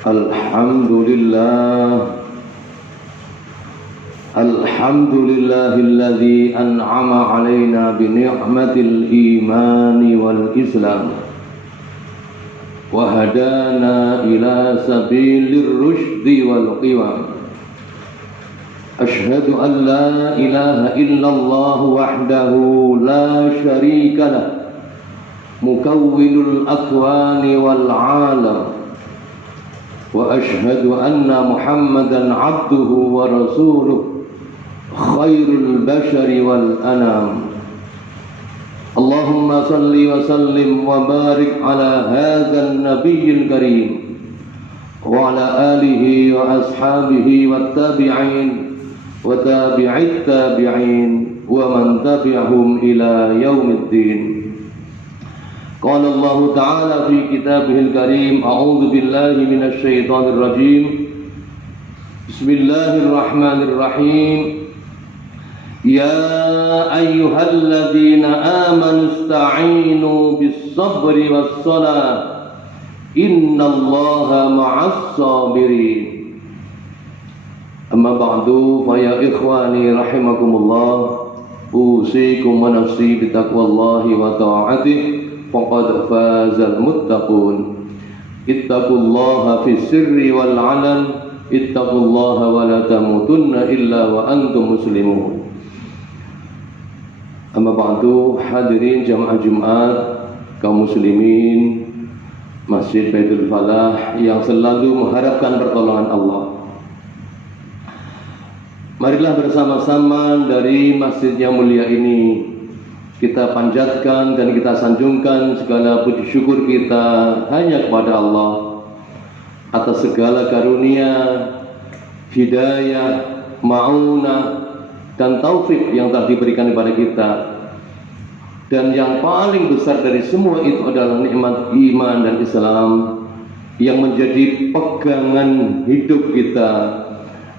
Alhamdulillahilladzi an'ama 'alaina bi ni'matil imani wal islam wa hadana ila sabilir rusydi wal qiyam. Ashhadu an la ilaha illallah wahdahu la syarika lah, mukawwinul akwani wal 'alam. Wa ashhadu anna Muhammadan 'abduhu wa rasuluh, khairul bashari wal anam. Allahumma salli wa sallim wa barik ala hadzal nabiyil karim wa ala alihi wa ashabihi wat tabi'in wa tabi'it tabi'in wa man tabi'ahum ila yaumiddin. Qala Allah ta'ala fi kitabihil karim, a'udzu billahi minasy syaithanir rajim. Bismillahirrahmanirrahim. Ya ayyuhalladzina amanu ista'inu bis-sabri was-salah, innallaha ma'as sabirin. Amma ba'du, fa ya ikhwani rahimakumullah, usikum wa nafsi bitaqwallahi wa ta'atihi, faqad fazal muttaqun. Ittaqullaha fis sirri wal 'alan, ittaqullaha wa la tamutunna illa wa antum muslimun. Amma ba'du, hadirin jamaah Jumat, kaum muslimin Masjid Baitul Falah yang selalu mengharapkan pertolongan Allah. Marilah bersama-sama dari masjid yang mulia ini kita panjatkan dan kita sanjungkan segala puji syukur kita hanya kepada Allah atas segala karunia, hidayah, ma'unah dan taufik yang telah diberikan kepada kita. Dan yang paling besar dari semua itu adalah nikmat iman dan Islam yang menjadi pegangan hidup kita,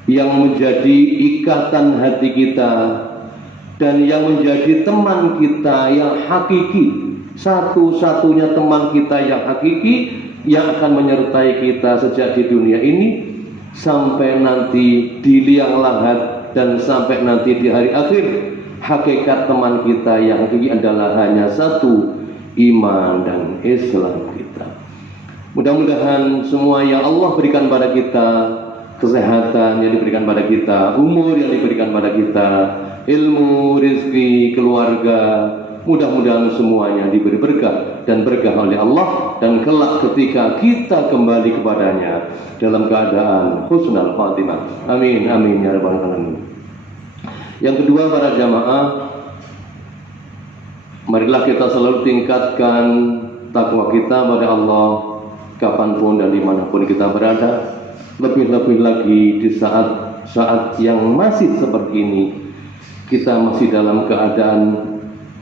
yang menjadi ikatan hati kita, dan yang menjadi teman kita yang hakiki, satu-satunya teman kita yang hakiki yang akan menyertai kita sejak di dunia ini sampai nanti di liang lahat dan sampai nanti di hari akhir. Hakikat teman kita yang hakiki adalah hanya satu, iman dan Islam kita. Mudah-mudahan semua yang Allah berikan pada kita, kesehatan yang diberikan pada kita, umur yang diberikan pada kita, ilmu, rezeki, keluarga, mudah-mudahan semuanya diberi berkah dan berkah oleh Allah, dan kelak ketika kita kembali kepadanya dalam keadaan husnul khatimah. Amin amin ya rabbal alamin. Yang kedua, para jamaah, marilah kita selalu tingkatkan takwa kita pada Allah kapanpun dan dimanapun kita berada. Lebih-lebih lagi di saat-saat yang masih seperti ini, kita masih dalam keadaan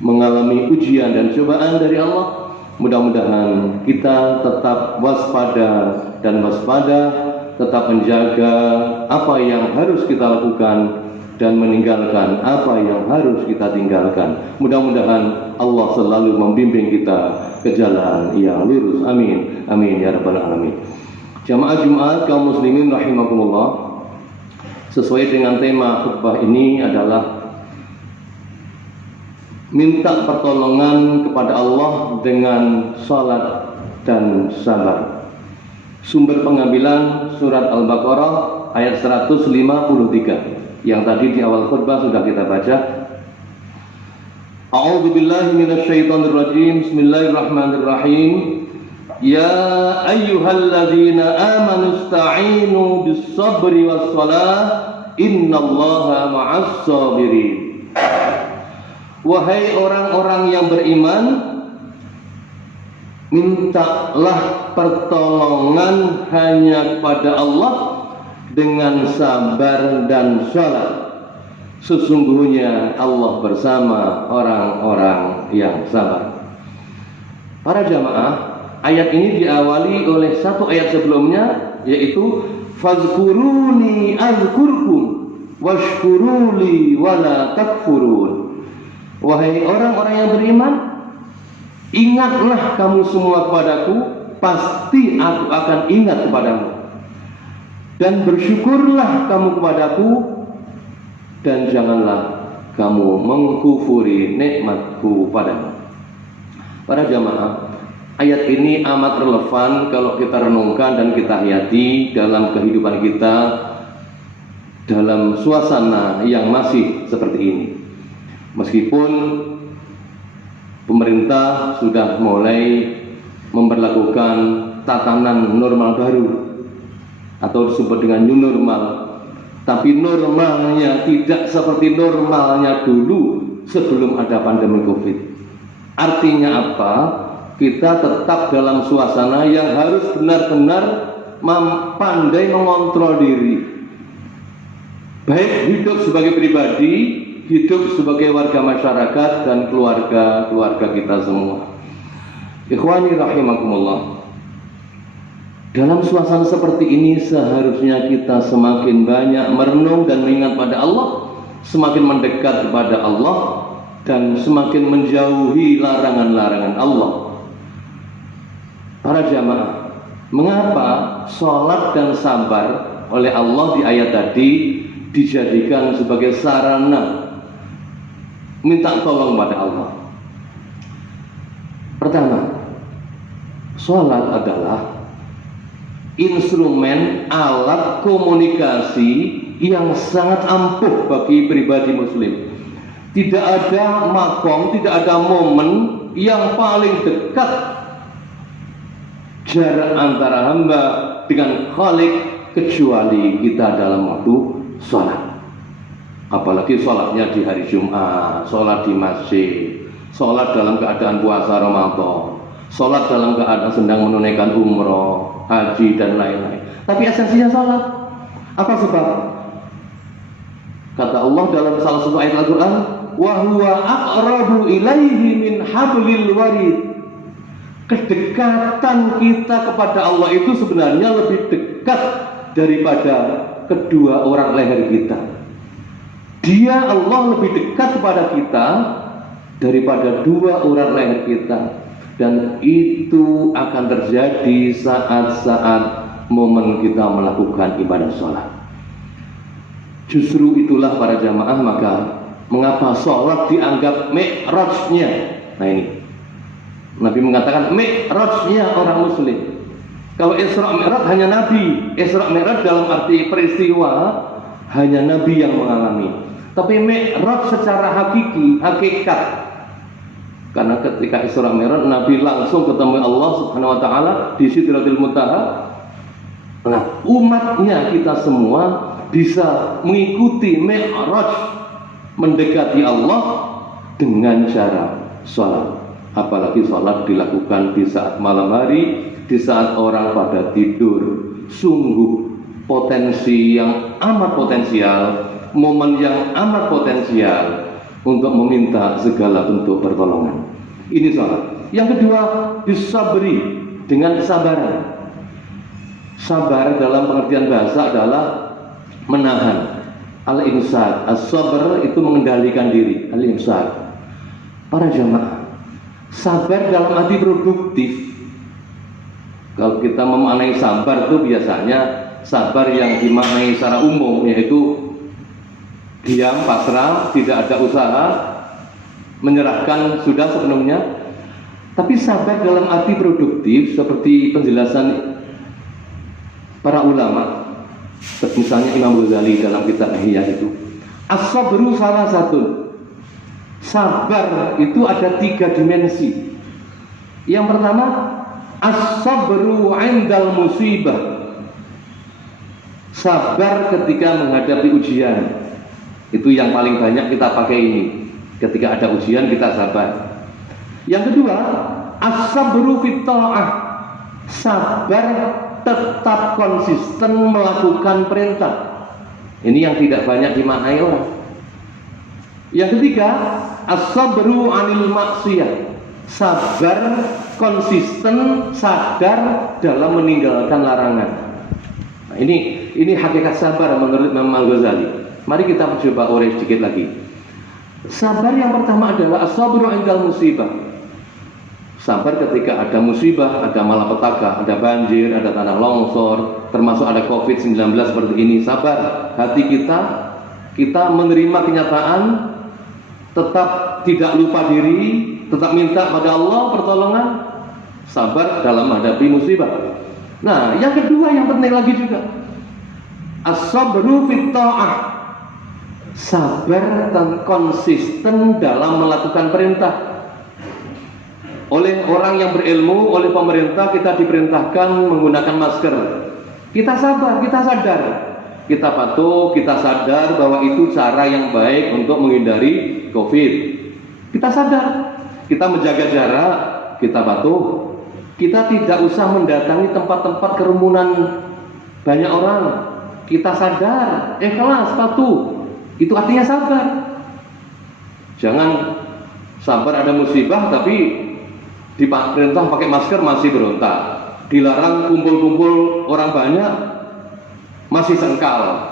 mengalami ujian dan cobaan dari Allah. Mudah-mudahan kita tetap waspada dan waspada, tetap menjaga apa yang harus kita lakukan dan meninggalkan apa yang harus kita tinggalkan. Mudah-mudahan Allah selalu membimbing kita ke jalan yang lurus. Amin amin ya rabbal alamin. Jamaah Jumat kaum muslimin rahimakumullah, sesuai dengan tema khutbah ini adalah minta pertolongan kepada Allah dengan salat dan sabar. Sumber pengambilan surat Al-Baqarah ayat 153 yang tadi di awal khutbah sudah kita baca. A'udzu billahi minasyaitonir rajim. Bismillahirrahmanirrahim. Ya ayyuhalladzina amanu ista'inu bis-sabri was-salah, innallaha ma'as sabirin. Wahai orang-orang yang beriman, mintalah pertolongan hanya kepada Allah dengan sabar dan salat. Sesungguhnya Allah bersama orang-orang yang sabar. Para jamaah, ayat ini diawali oleh satu ayat sebelumnya, yaitu fazkuruni azkurkum washkuruli wala takfurun. Wahai orang-orang yang beriman, ingatlah kamu semua kepadaku, pasti aku akan ingat kepadamu. dan bersyukurlah kamu kepadaku, dan janganlah kamu mengkufuri nikmatku padamu. Para jamaah, ayat ini amat relevan kalau kita renungkan dan kita hayati dalam kehidupan kita dalam suasana yang masih seperti ini. Meskipun pemerintah sudah mulai memberlakukan tatanan normal baru atau disebut dengan new normal, tapi normalnya tidak seperti normalnya dulu sebelum ada pandemi Covid. Artinya apa? Kita tetap dalam suasana yang harus benar-benar pandai mengontrol diri, baik hidup sebagai pribadi, hidup sebagai warga masyarakat, dan keluarga kita semua. Ikhwani rahimakumullah, dalam suasana seperti ini seharusnya kita semakin banyak merenung dan mengingat pada Allah, semakin mendekat kepada Allah, dan semakin menjauhi larangan-larangan Allah. Para jamaah, mengapa sholat dan sabar oleh Allah di ayat tadi dijadikan sebagai sarana minta tolong pada Allah? Pertama, sholat adalah instrumen alat komunikasi yang sangat ampuh bagi pribadi muslim. Tidak ada makom, tidak ada momen yang paling dekat jarak antara hamba dengan Khalik kecuali kita dalam waktu sholat. Apalagi sholatnya di hari Jumat, sholat di masjid, sholat dalam keadaan puasa Ramadan, sholat dalam keadaan sedang menunaikan umroh, haji, dan lain-lain. Tapi esensinya sholat. Apa sebab? Kata Allah dalam salah satu ayat Al-Quran, wa huwa aqrabu ilaihi min hablil warid. Kedekatan kita kepada Allah itu sebenarnya lebih dekat daripada kedua orang leher kita. Dia, Allah, lebih dekat kepada kita daripada dua orang leher kita. Dan itu akan terjadi saat-saat momen kita melakukan ibadah sholat. Justru itulah para jamaah, maka mengapa sholat dianggap mi'rajnya. Nah ini, Nabi mengatakan mi'rajnya orang muslim. Kalau Isra Mi'raj hanya Nabi, Isra Mi'raj dalam arti peristiwa hanya Nabi yang mengalami. Tapi Mi'raj secara hakiki, hakikat, karena ketika Isra Mi'raj Nabi langsung ketemu Allah Subhanahu wa taala di Sidratil Muntaha. Nah, umatnya kita semua bisa mengikuti Mi'raj, mendekati Allah dengan cara sholat. Apalagi sholat dilakukan di saat malam hari, di saat orang pada tidur. Sungguh potensi yang amat potensial, momen yang amat potensial untuk meminta segala bentuk pertolongan. Ini sholat. Yang kedua, disabri, dengan kesabaran. Sabar dalam pengertian bahasa adalah menahan. Al-imsak, as-sabr itu mengendalikan diri. Al-imsak. Para jamaah, sabar dalam arti produktif. Kalau kita memaknai sabar itu biasanya sabar yang dimaknai secara umum, yaitu diam, pasrah, tidak ada usaha, menyerahkan sudah sepenuhnya. Tapi sabar dalam arti produktif seperti penjelasan para ulama, misalnya Imam Ghazali dalam kitab Ihya itu, as-sabru salah satu. Sabar itu ada 3 dimensi. Yang pertama, as-sabru 'indal musibah. Sabar ketika menghadapi ujian. Itu yang paling banyak kita pakai ini. Ketika ada ujian kita sabar. Yang kedua, as-sabru fit ta'ah. Sabar tetap konsisten melakukan perintah. Ini yang tidak banyak dimaknai orang. Yang ketiga, as-sabru 'anil maksiyah. Sabar konsisten sadar dalam meninggalkan larangan. Nah, ini hakikat sabar menurut Imam Al-Ghazali. Mari kita coba urai sedikit lagi. Sabar yang pertama adalah as-sabru 'indal musibah. Sabar ketika ada musibah, ada malapetaka, ada banjir, ada tanah longsor, termasuk ada COVID-19 seperti ini. Sabar, hati kita menerima kenyataan, tetap tidak lupa diri, tetap minta pada Allah pertolongan, sabar dalam menghadapi musibah. Nah, yang kedua yang penting lagi juga, as-sabru fit ta'ah, sabar dan konsisten dalam melakukan perintah. Oleh orang yang berilmu, oleh pemerintah kita diperintahkan menggunakan masker. Kita sabar, kita sadar, kita patuh, kita sadar bahwa itu cara yang baik untuk menghindari COVID. Kita sadar, kita menjaga jarak, kita patuh. Kita tidak usah mendatangi tempat-tempat kerumunan banyak orang. Kita sadar, ikhlas, patuh. Itu artinya sabar. Jangan sabar ada musibah tapi diperintah pakai masker masih berontak, dilarang kumpul-kumpul orang banyak masih sengkal,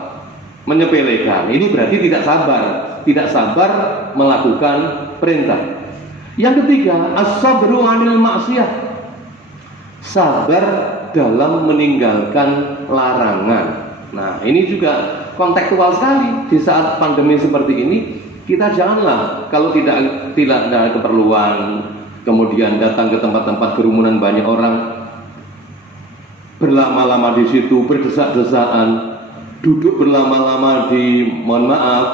menyepelekan. Ini berarti tidak sabar melakukan perintah. Yang ketiga, as-sabru 'anil ma'siyah, sabar dalam meninggalkan larangan. Nah, ini juga kontekstual sekali di saat pandemi seperti ini. Kita janganlah kalau tidak ada keperluan kemudian datang ke tempat-tempat kerumunan banyak orang, berlama-lama di situ, berdesak-desaan, duduk berlama-lama di, mohon maaf,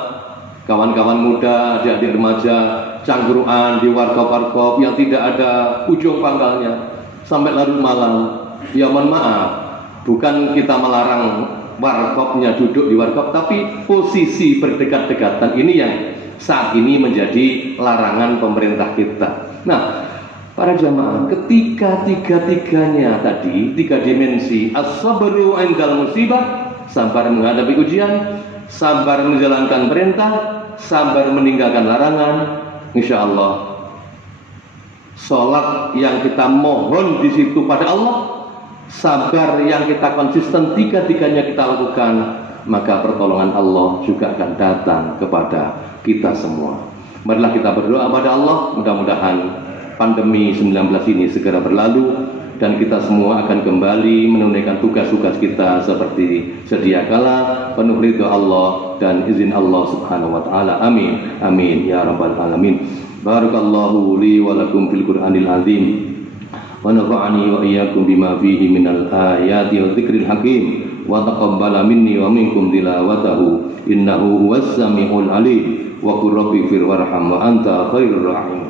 kawan-kawan muda, adik-adik remaja, cangkruan di warkop-warkop yang tidak ada ujung pangkalnya sampai larut malam. Ya mohon maaf, bukan kita melarang warkopnya duduk di warkop, tapi posisi berdekat-dekatan ini yang saat ini menjadi larangan pemerintah kita. Nah, para jamaah, ketika tiga-tiganya tadi, tiga dimensi, as-sabru 'indal musibah, sabar menghadapi ujian, sabar menjalankan perintah, sabar meninggalkan larangan, insya Allah sholat yang kita mohon di situ pada Allah, sabar yang kita konsisten, tiga-tiganya kita lakukan, maka pertolongan Allah juga akan datang kepada kita semua. Marilah kita berdoa pada Allah, mudah-mudahan pandemi 19 ini segera berlalu dan kita semua akan kembali menunaikan tugas-tugas kita seperti sedia kala, penuh ridho Allah dan izin Allah Subhanahu wa taala. Amin. Amin ya rabbal alamin. Barakallahu li wa lakum fil Qur'anil azim. Wa nafa'ani wa iyyakum bima fihi minal ayati wa dzikril hakim. Wa taqabbala minni wa minkum tilawatahu innahu huwas samiul alim. Wa qur rabbi fir warham wa anta khairur rahim.